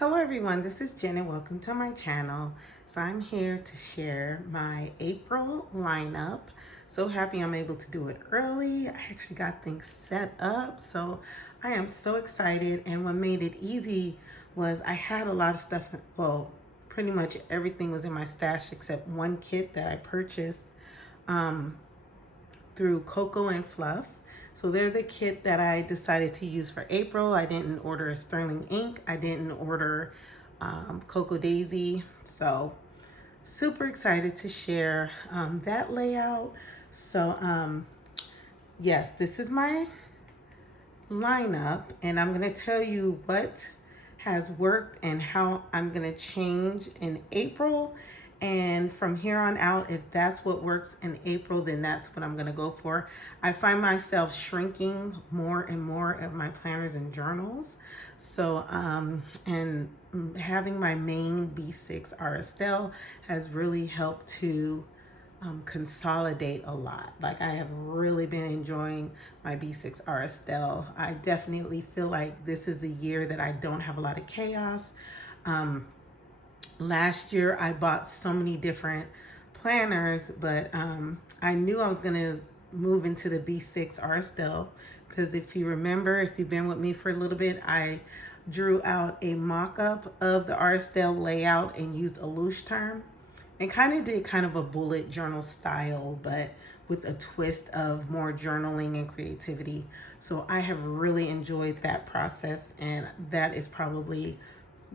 Hello everyone, this is Jen and welcome to my channel. So I'm here to share my April lineup. So happy I'm able to do it early. I actually got things set up, so I am so excited. And what made it easy was I had a lot of stuff, well, pretty much everything was in my stash except one kit that I purchased um, through Cocoa and Fluff. So they're the kit that I decided to use for April. I didn't order Sterling ink. I didn't order Cocoa Daisy. So super excited to share that layout. So yes, this is my lineup and I'm going to tell you what has worked and how I'm going to change in April. And from here on out, if that's what works in April, then that's what I'm going to go for. I find myself shrinking more and more of my planners and journals. So, and having my main B6 Estelle has really helped to consolidate a lot. Like I have really been enjoying my B6 Estelle. I definitely feel like this is the year that I don't have a lot of chaos. Last year I bought so many different planners, but I knew I was gonna move into the B6 Estelle because if you remember, if you've been with me for a little bit, I drew out a mock-up of the Estelle layout and used a loose term and kind of did kind of a bullet journal style, but with a twist of more journaling and creativity. So I have really enjoyed that process, and that is probably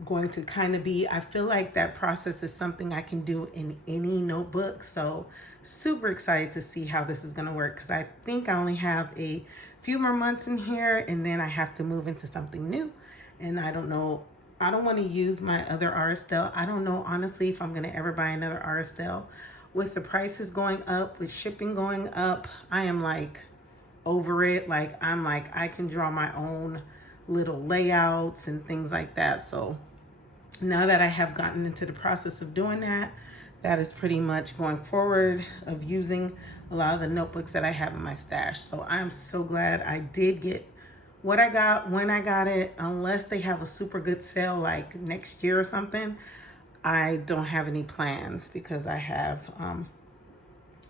going to kind of be, I feel like that process is something I can do in any notebook. So super excited to see how this is going to work because I think I only have a few more months in here and then I have to move into something new. And I don't know, I don't want to use my other Estelle. I don't know honestly if I'm going to ever buy another Estelle. With the prices going up, with shipping going up, I am like over it. Like I'm like I can draw my own little layouts and things like that. So now that I have gotten into the process of doing that, that is pretty much going forward of using a lot of the notebooks that I have in my stash. So I'm so glad I did get what I got when I got it. Unless they have a super good sale like next year or something, I don't have any plans because I have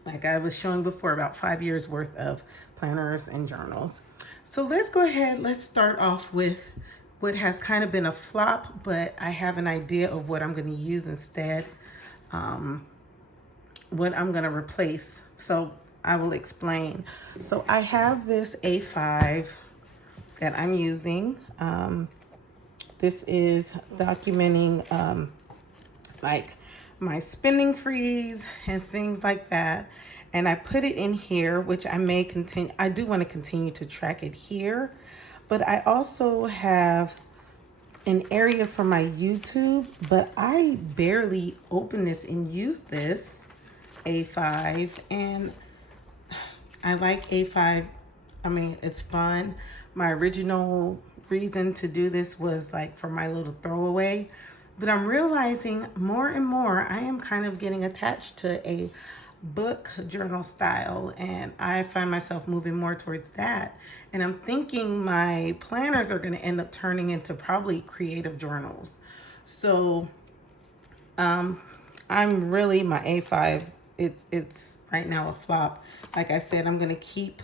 like I was showing before, about 5 years worth of planners and journals. So let's go ahead, let's start off with what has kind of been a flop, but I have an idea of what I'm going to use instead, what I'm going to replace. So I will explain. So I have this A5 that I'm using. This is documenting like my spending freeze and things like that. And I put it in here, which I may continue. I do want to continue to track it here, but I also have an area for my YouTube, but I barely open this and use this A5. And I like A5. I mean, it's fun. My original reason to do this was like for my little throwaway, but I'm realizing more and more I am kind of getting attached to a book journal style, and I find myself moving more towards that. And I'm thinking my planners are going to end up turning into probably creative journals. So I'm really my A5. It's right now a flop. Like I said, I'm going to keep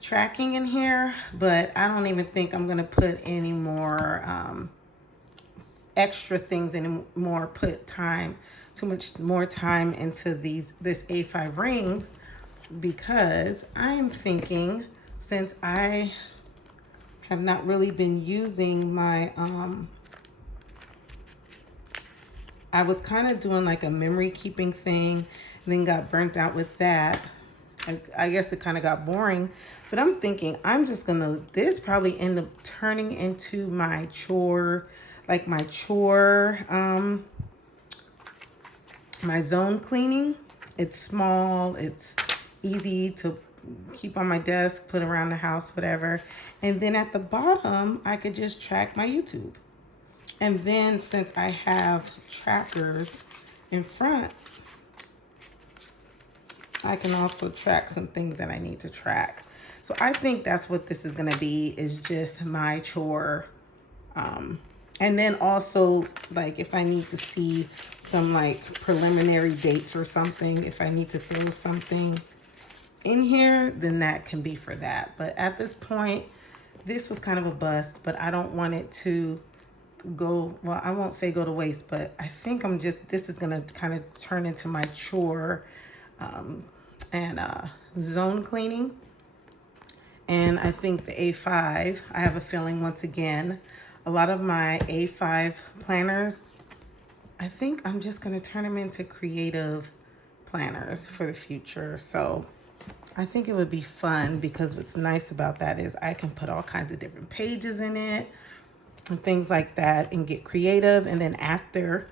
tracking in here, but I don't even think I'm going to put any more extra things anymore, put time, too much more time into this A5 rings, because I'm thinking since I have not really been using my I was kind of doing like a memory keeping thing and then got burnt out with that. I guess it kind of got boring, but I'm thinking I'm just gonna, this probably end up turning into my chore, like my chore, my zone cleaning. It's small, it's easy to keep on my desk, put around the house, whatever. And then at the bottom, I could just track my YouTube. And then since I have trackers in front, I can also track some things that I need to track. So I think that's what this is gonna be, is just my chore And then also, like, if I need to see some like preliminary dates or something, if I need to throw something in here, then that can be for that. But at this point, this was kind of a bust, but I don't want it to go, well, I won't say go to waste, but I think this is gonna kind of turn into my chore and zone cleaning. And I think the A5, I have a feeling once again, a lot of my A5 planners, I think I'm just gonna turn them into creative planners for the future. So I think it would be fun because what's nice about that is I can put all kinds of different pages in it and things like that and get creative. And then after,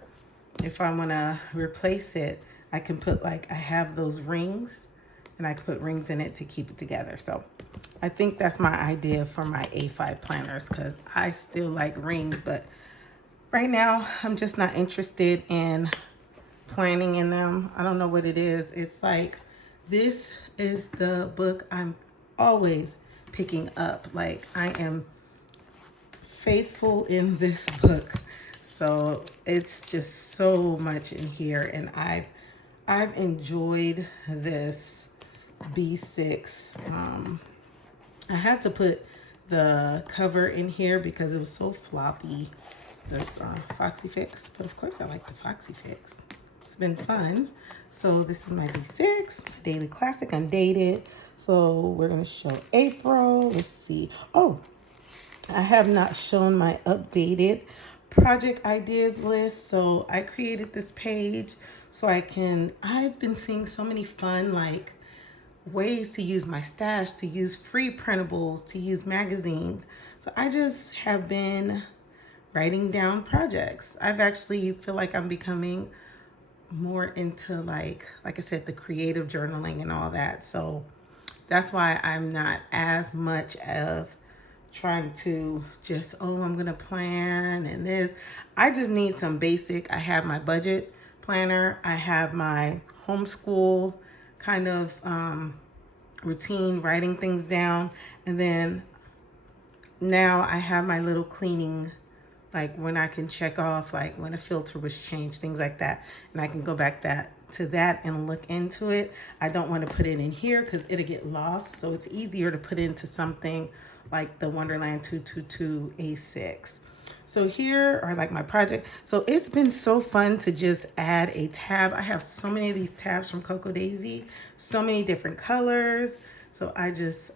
if I want to replace it, I can put like, I have those rings and I can put rings in it to keep it together. So I think that's my idea for my A5 planners because I still like rings, but right now I'm just not interested in planning in them. I don't know what it is. It's like, this is the book I'm always picking up. Like, I am faithful in this book. So it's just so much in here, and I've enjoyed this B6. I had to put the cover in here because it was so floppy, this Foxy Fix, but of course I like the Foxy Fix. It's been fun. So this is my B6, my daily classic, undated. So we're gonna show April. Let's see. Oh, I have not shown my updated project ideas list. So I created this page so I've been seeing so many fun like ways to use my stash, to use free printables, to use magazines. So I just have been writing down projects. I've actually feel like I'm becoming more into like I said, the creative journaling and all that. So that's why I'm not as much of trying to just, oh, I'm gonna plan and this. I just need some basic. I have my budget planner. I have my homeschool kind of routine, writing things down. And then now I have my little cleaning, like when I can check off, like when a filter was changed, things like that. And I can go back to that and look into it. I don't want to put it in here because it'll get lost. So it's easier to put into something like the Wonderland 222 A6. So here are like my project. So it's been so fun to just add a tab. I have so many of these tabs from Cocoa Daisy, so many different colors. So I just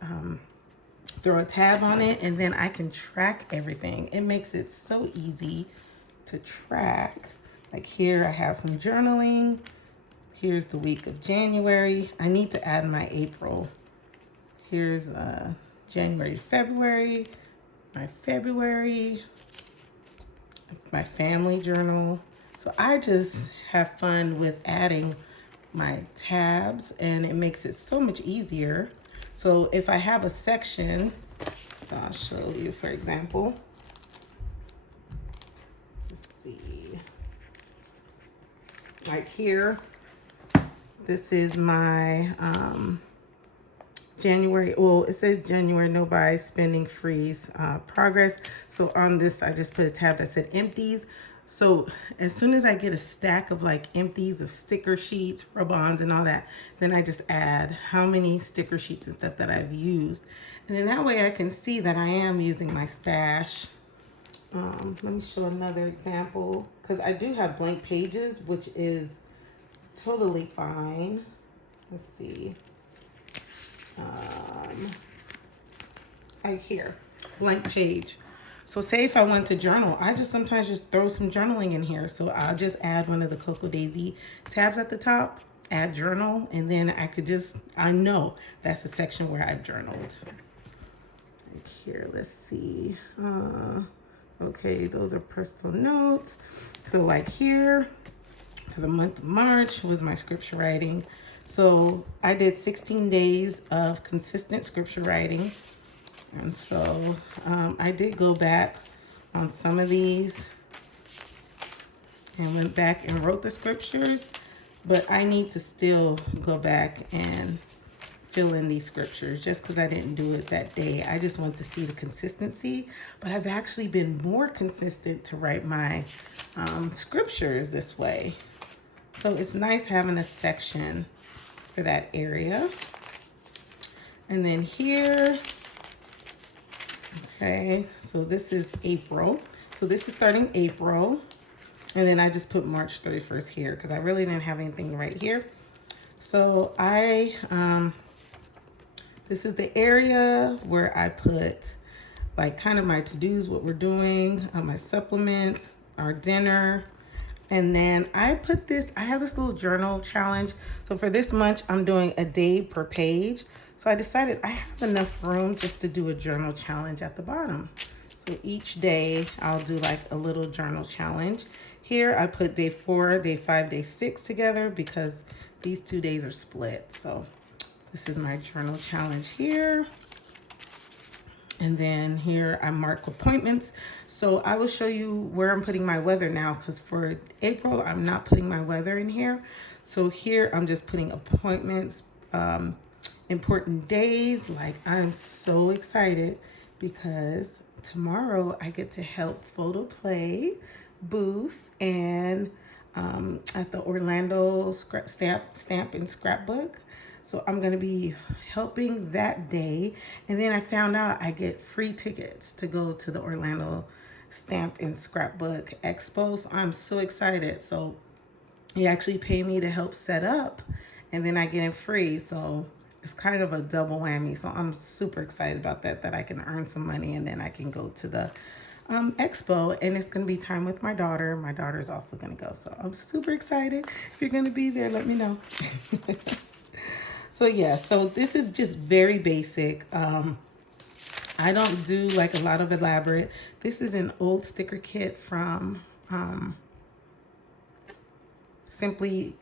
throw a tab on it and then I can track everything. It makes it so easy to track. Like here I have some journaling. Here's the week of January. I need to add my April. Here's January, February, my February, my family journal. So I just have fun with adding my tabs and it makes it so much easier. So if I have a section, so I'll show you, for example, let's see, like here, this is my January, well, it says January no buy spending freeze progress. So on this, I just put a tab that said empties. So as soon as I get a stack of like empties of sticker sheets, rub-ons and all that, then I just add how many sticker sheets and stuff that I've used. And then that way I can see that I am using my stash. Let me show another example because I do have blank pages, which is totally fine. Let's see. Right here, blank page. So say if I want to journal, I just sometimes just throw some journaling in here. So I'll just add one of the Cocoa Daisy tabs at the top, add journal, and then I know that's the section where I've journaled. Right here, let's see. Okay, those are personal notes. So like here, for the month of March was my scripture writing. So I did 16 days of consistent scripture writing. And so I did go back on some of these and went back and wrote the scriptures, but I need to still go back and fill in these scriptures just because I didn't do it that day. I just want to see the consistency, but I've actually been more consistent to write my scriptures this way. So it's nice having a section for that area. And then here, okay, so this is April. So this is starting April. And then I just put March 31st here because I really didn't have anything right here. So this is the area where I put like kind of my to-dos, what we're doing, my supplements, our dinner. And then I have this little journal challenge. So for this month, I'm doing a day per page. So I decided I have enough room just to do a journal challenge at the bottom. So each day I'll do like a little journal challenge. Here I put day 4, day 5, day 6 together because these 2 days are split. So this is my journal challenge here. And then here I mark appointments. So I will show you where I'm putting my weather now because for April, I'm not putting my weather in here. So here I'm just putting appointments, important days. Like I'm so excited because tomorrow I get to help photo play booth and at the Orlando Stamp and Scrapbook. So I'm going to be helping that day. And then I found out I get free tickets to go to the Orlando Stamp and Scrapbook Expo. So I'm so excited. So he actually paid me to help set up and then I get it free. So it's kind of a double whammy. So I'm super excited about that I can earn some money and then I can go to the expo, and it's going to be time with my daughter. My daughter is also going to go. So I'm super excited. If you're going to be there, let me know. So yeah, so this is just very basic. I don't do like a lot of elaborate. This is an old sticker kit from Simply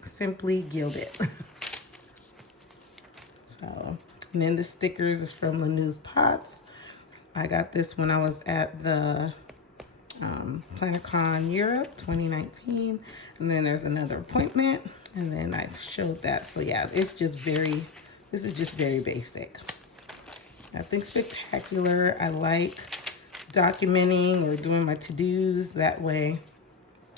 Gilded. So, and then the stickers is from Lanú's Pots. I got this when I was at the PlannerCon Europe 2019. And then there's another appointment. And then I showed that. So yeah, this is just very basic. Nothing spectacular. I like documenting or doing my to-dos that way.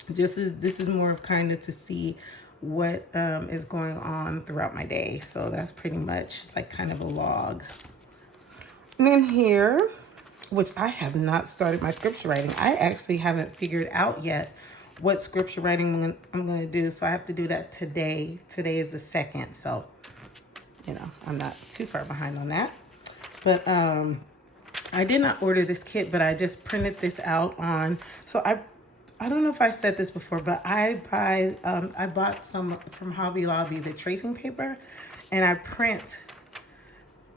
This is more of kind of to see what is going on throughout my day. So that's pretty much like kind of a log. And then here, which I have not started my scripture writing. I actually haven't figured out yet what scripture writing I'm going to do. So I have to do that today. Today is the 2nd. So, you know, I'm not too far behind on that. But I did not order this kit, but I just printed this out on. So I don't know if I said this before, but I bought some from Hobby Lobby, the tracing paper, and I print.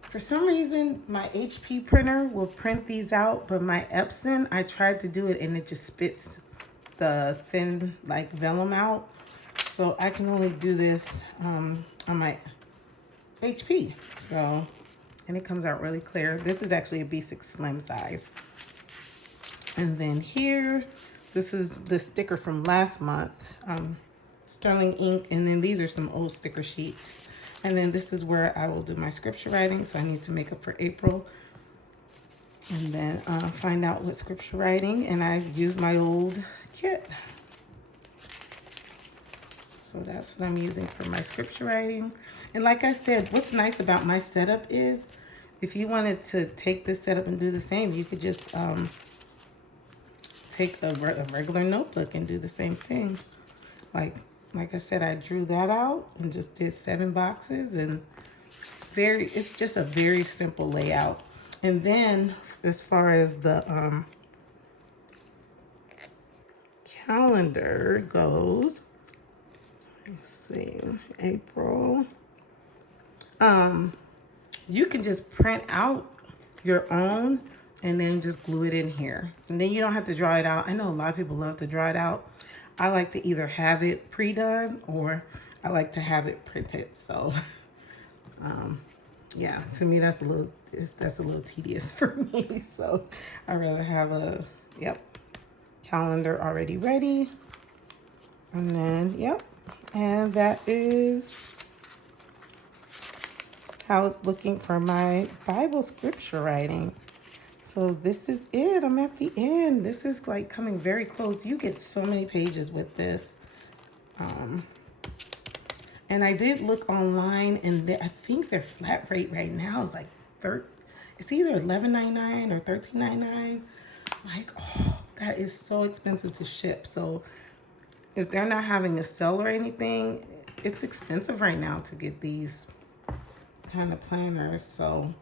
For some reason, my HP printer will print these out, but my Epson, I tried to do it and it just spits the thin like vellum out. So I can only do this on my HP. So, and it comes out really clear. This is actually a B6 slim size. And then here, this is the sticker from last month, Sterling ink. And then these are some old sticker sheets. And then this is where I will do my scripture writing. So I need to make up for April. And then find out what scripture writing. And I use my old kit. So that's what I'm using for my scripture writing. And like I said, what's nice about my setup is if you wanted to take this setup and do the same, you could just take a regular notebook and do the same thing. Like I said, I drew that out and just did 7 boxes, and it's just a very simple layout. And then as far as the calendar goes, let's see, April, you can just print out your own and then just glue it in here. And then you don't have to draw it out. I know a lot of people love to draw it out. I like to either have it pre-done or I like to have it printed. So, yeah, to me that's a little tedious for me. So I rather have a calendar already ready. And then and that is how it's looking for my Bible scripture writing. So this is it. I'm at the end. This is like coming very close. You get so many pages with this. And I did look online, and I think their flat rate right now is like it's either $11.99 or $13.99. Like, oh, that is so expensive to ship. So if they're not having a sale or anything, it's expensive right now to get these kind of planners. So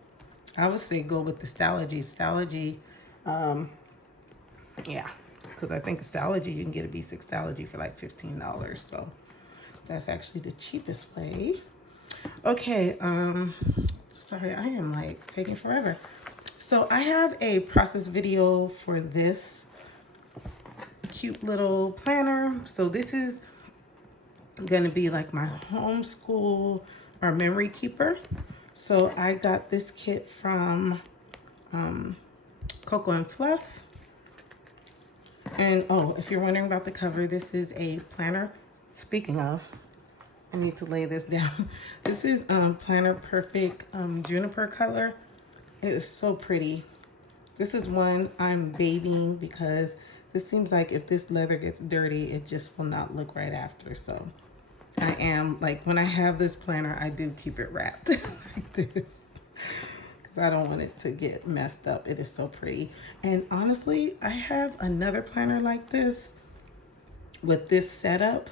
I would say go with the Stalogy. Stalogy, yeah, because I think Stalogy, you can get a B6 Stalogy for like $15. So that's actually the cheapest way. Okay, sorry, I am like taking forever. So I have a process video for this cute little planner. So this is gonna be like my homeschool or memory keeper. So I got this kit from Cocoa and Fluff. And oh, if you're wondering about the cover, this is a planner. Speaking of, I need to lay this down. This is Planner Perfect Juniper color. It is so pretty. This is one I'm babying because this seems like if this leather gets dirty, it just will not look right after. So I am, like, when I have this planner, I do keep it wrapped like this because I don't want it to get messed up. It is so pretty. And honestly, I have another planner like this with this setup,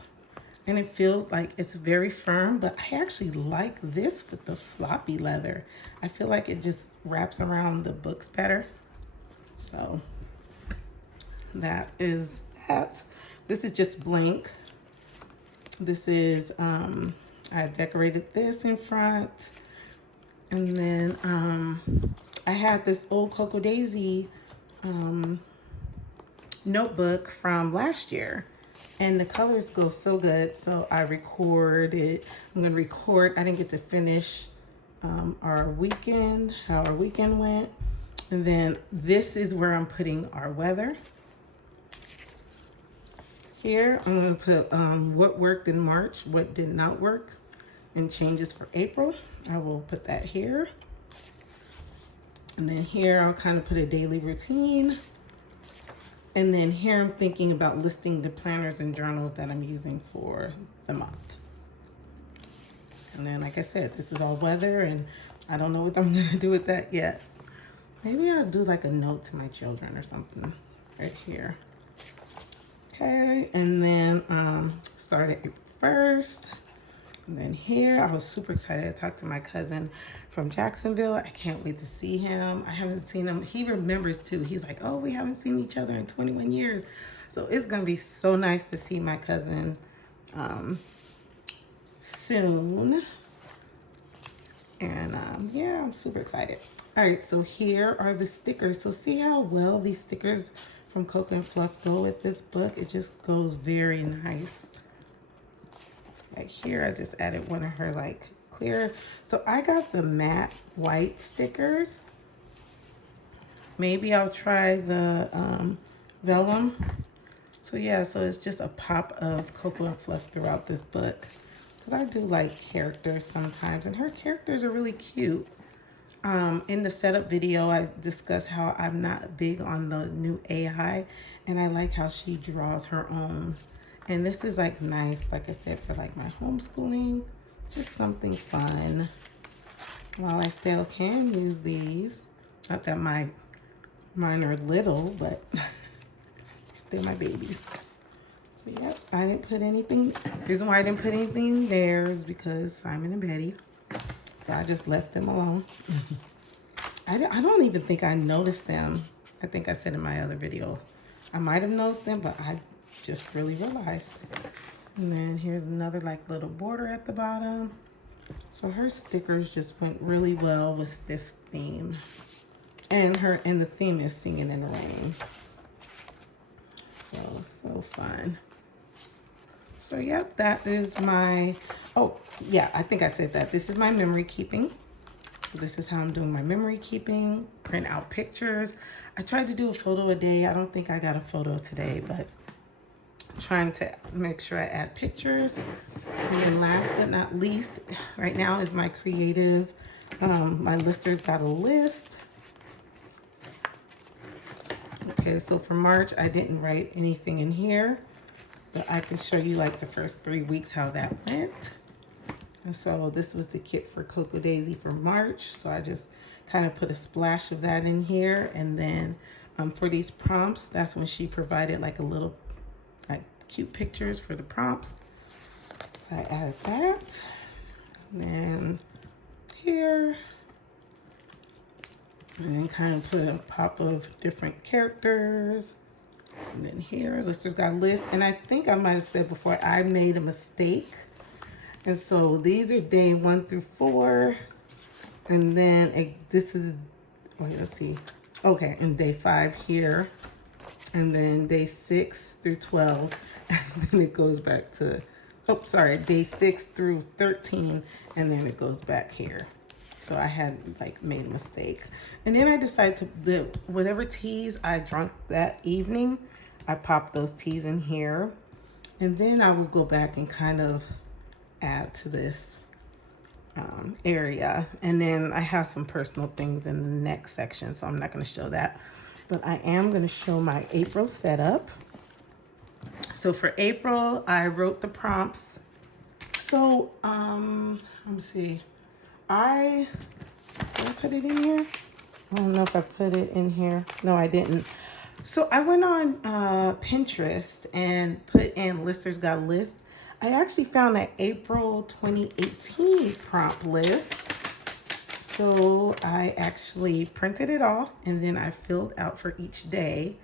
and it feels like it's very firm, but I actually like this with the floppy leather. I feel like it just wraps around the books better. So that is that. This is just blank. This is, I decorated this in front. And then I had this old Cocoa Daisy notebook from last year. And the colors go so good, so I recorded. I'm gonna record. I didn't get to finish our weekend, how our weekend went. And then this is where I'm putting our weather. Here, I'm gonna put what worked in March, what did not work, and changes for April. I will put that here. And then here, I'll kind of put a daily routine. And then here I'm thinking about listing the planners and journals that I'm using for the month. And then, like I said, this is all weather, and I don't know what I'm gonna do with that yet. Maybe I'll do like a note to my children or something right here. Okay, and then started April 1st. And then here, I was super excited to talk to my cousin from Jacksonville. I can't wait to see him. I haven't seen him. He remembers too. He's like, oh, we haven't seen each other in 21 years. So it's gonna be so nice to see my cousin soon. And yeah, I'm super excited. All right, so here are the stickers. So see how well these stickers from Cocoa and Fluff go with this book? It just goes very nice. Like here, I just added one of her like clear. So I got the matte white stickers. Maybe I'll try the vellum. So yeah, so it's just a pop of Cocoa and Fluff throughout this book. Because I do like characters sometimes, and her characters are really cute. In the setup video, I discussed how I'm not big on the new AI, and I like how she draws her own. And this is like nice, like I said, for like my homeschooling, just something fun. While I still can use these, not that mine are little, but still my babies. So yep, I didn't put anything. Reason why I didn't put anything there is because Simon and Betty. So I just left them alone. I don't even think I noticed them. I think I said in my other video, I might have noticed them, but I just really realized. And then here's another like little border at the bottom. So her stickers just went really well with this theme. And the theme is Singing in the Rain. So fun. So yep, that is my, oh yeah, I think I said that. This is my memory keeping. So this is how I'm doing my memory keeping, print out pictures. I tried to do a photo a day. I don't think I got a photo today, but I'm trying to make sure I add pictures. And then last but not least, right now is my creative My lister's got a list. Okay, so for March, I didn't write anything in here, but I can show you like the first 3 weeks how that went. And so this was the kit for Cocoa Daisy for March. So I just kind of put a splash of that in here. And then for these prompts, that's when she provided like a little like cute pictures for the prompts. I added that. And then here, and then kind of put a pop of different characters. And then here, Lister's got a list. And I think I might have said before, I made a mistake. And so these are day 1 through 4. And then this is, wait, let's see. Okay, and day 5 here. And then day 6 through 12. And then it goes back to, oh, sorry, day 6 through 13. And then it goes back here. So I had like made a mistake. And then I decided to, whatever teas I drank that evening, I popped those teas in here. And then I would go back and kind of add to this area. And then I have some personal things in the next section, so I'm not going to show that. But I am going to show my April setup. So for April, I wrote the prompts. So, let me see. Did I put it in here? I don't know if I put it in here. No, I didn't. So I went on Pinterest and put in Listers Got a List. I actually found an April 2018 prompt list. So I actually printed it off and then I filled out for each day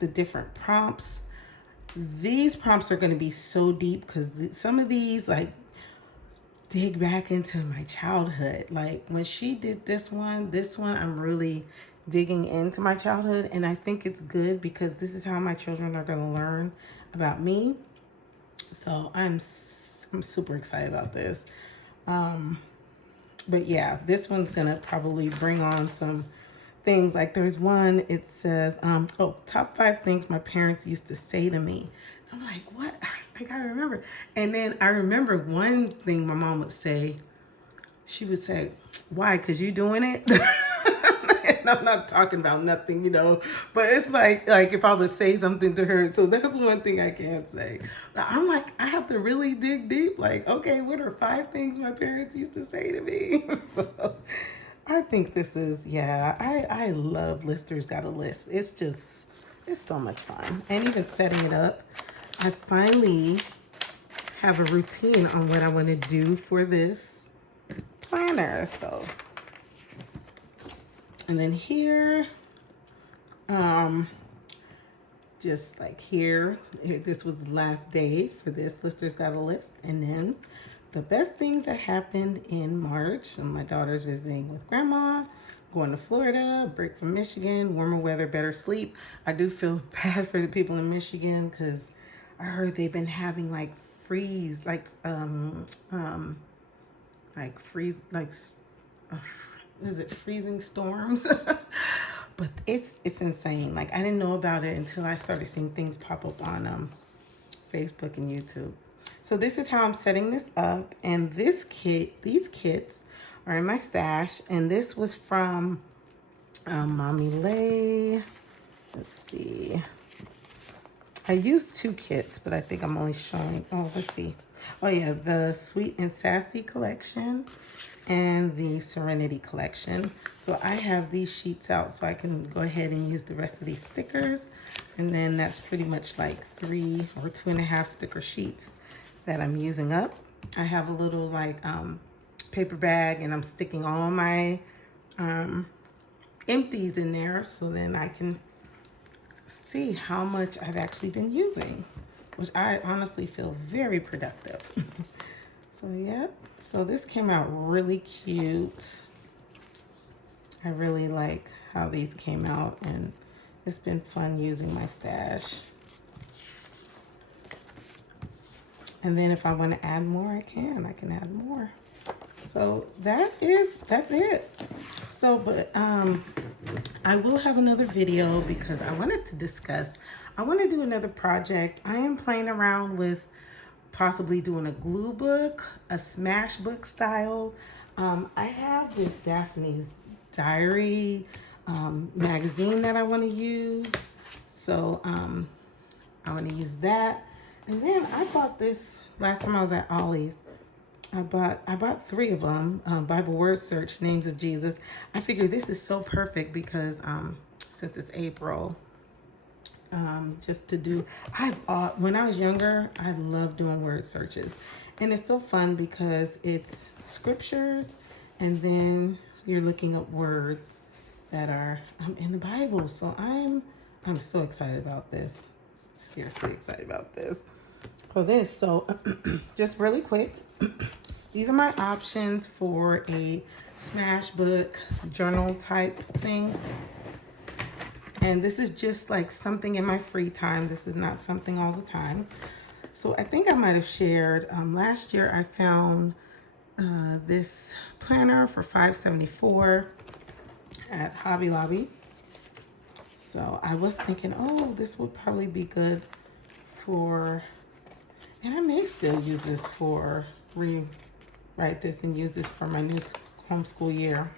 the different prompts. These prompts are going to be so deep because some of these like dig back into my childhood. Like when she did this one, I'm really digging into my childhood. And I think it's good because this is how my children are going to learn about me. So I'm super excited about this. But yeah, this one's going to probably bring on some things. Like there's one, it says, top 5 things my parents used to say to me. I'm like, what? I gotta remember. And then I remember one thing my mom would say. She would say, why? Because you doing it? And I'm not talking about nothing, you know. But it's like if I would say something to her. So that's one thing I can't say. But I'm like, I have to really dig deep. Like, okay, what are 5 things my parents used to say to me? So I think this is, yeah, I love Listers Got a List. It's so much fun. And even setting it up, I finally have a routine on what I want to do for this planner. So, and then here, just like here, this was the last day for this Listers Got a List. And then the best things that happened in March, and my daughter's visiting with grandma, going to Florida, break from Michigan, warmer weather, better sleep. I do feel bad for the people in Michigan because I heard they've been having like freeze, is it freezing storms? But it's insane. Like I didn't know about it until I started seeing things pop up on Facebook and YouTube. So this is how I'm setting this up. And these kits are in my stash. And this was from Mommy Lay. Let's see. I used 2 kits, but I think I'm only showing, let's see. Oh yeah, the Sweet and Sassy collection and the Serenity collection. So I have these sheets out so I can go ahead and use the rest of these stickers. And then that's pretty much like 3 or 2.5 sticker sheets that I'm using up. I have a little like paper bag and I'm sticking all my empties in there so then I can see how much I've actually been using, which I honestly feel very productive. So yep, so this came out really cute. I really like how these came out and it's been fun using my stash. And then if I want to add more, I can add more. So that's it. So, but I will have another video because I want to do another project. I am playing around with possibly doing a glue book, a smash book style. I have this Daphne's Diary magazine that I want to use. So I want to use that. And then I bought this last time I was at Ollie's. I bought three of them. Bible word search, names of Jesus. I figured this is so perfect because since it's April, just to do. When I was younger, I loved doing word searches, and it's so fun because it's scriptures, and then you're looking up words that are in the Bible. So I'm so excited about this. Seriously excited about this. For this, so just really quick, these are my options for a smash book journal type thing. And this is just like something in my free time. This is not something all the time. So I think I might have shared last year I found this planner for $5.74 at Hobby Lobby. So I was thinking, oh, this would probably be good for, and I may still use this for, rewrite this and use this for my new homeschool year.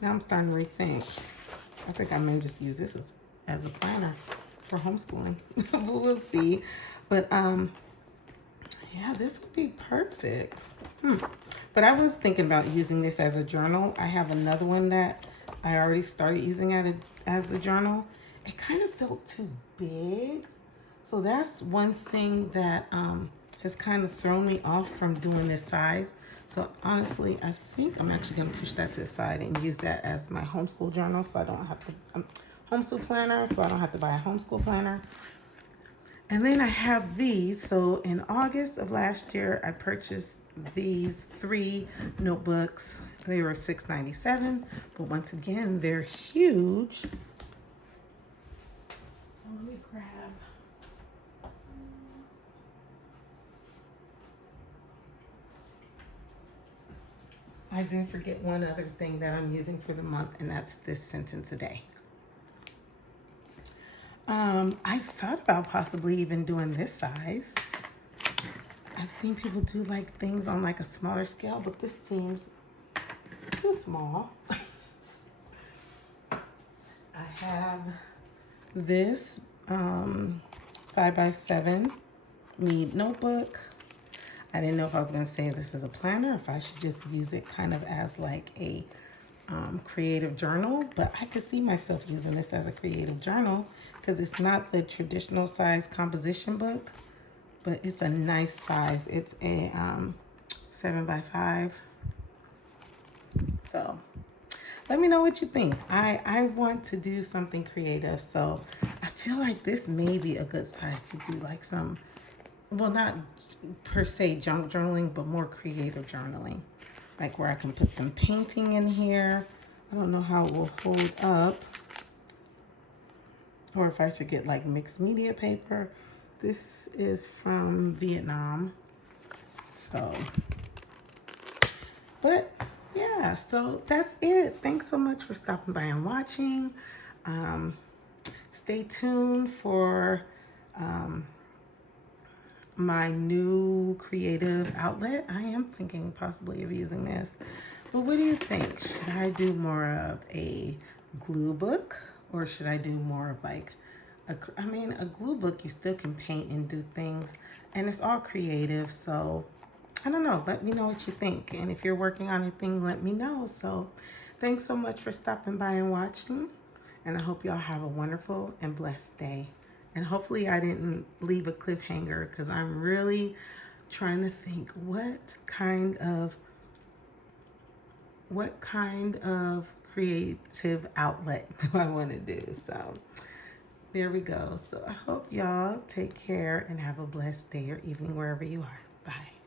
Now I'm starting to rethink. I think I may just use this as a planner for homeschooling. But we'll see. But yeah, this would be perfect. But I was thinking about using this as a journal. I have another one that I already started using as a journal. It kind of felt too big. So that's one thing that has kind of thrown me off from doing this size. So honestly, I think I'm actually going to push that to the side and use that as my homeschool journal, so I don't have to homeschool planner, so I don't have to buy a homeschool planner. And then I have these. So in August of last year, I purchased these 3 notebooks. They were $6.97, but once again, they're huge. So let me grab. I did forget one other thing that I'm using for the month, and that's this sentence a day. I thought about possibly even doing this size. I've seen people do like things on like a smaller scale, but this seems too small. I have this 5x7 Mead notebook. I didn't know if I was going to say this as a planner, if I should just use it kind of as like a creative journal, but I could see myself using this as a creative journal because it's not the traditional size composition book, but it's a nice size. It's a 7x5. So let me know what you think. I want to do something creative, so I feel like this may be a good size to do like some, well, not per se junk journaling, but more creative journaling, like where I can put some painting in here. I don't know how it will hold up, or if I should get like mixed media paper. This is from Vietnam, so, but yeah, so that's it. Thanks so much for stopping by and watching. Stay tuned for my new creative outlet. I am thinking possibly of using this, but what do you think? Should I do more of a glue book, or should I do more of like a glue book, you still can paint and do things, and it's all creative. So I don't know, let me know what you think, and if you're working on a thing, let me know. So thanks so much for stopping by and watching, and I hope y'all have a wonderful and blessed day. And hopefully I didn't leave a cliffhanger, because I'm really trying to think what kind of creative outlet do I want to do. So there we go. So I hope y'all take care and have a blessed day or evening wherever you are. Bye.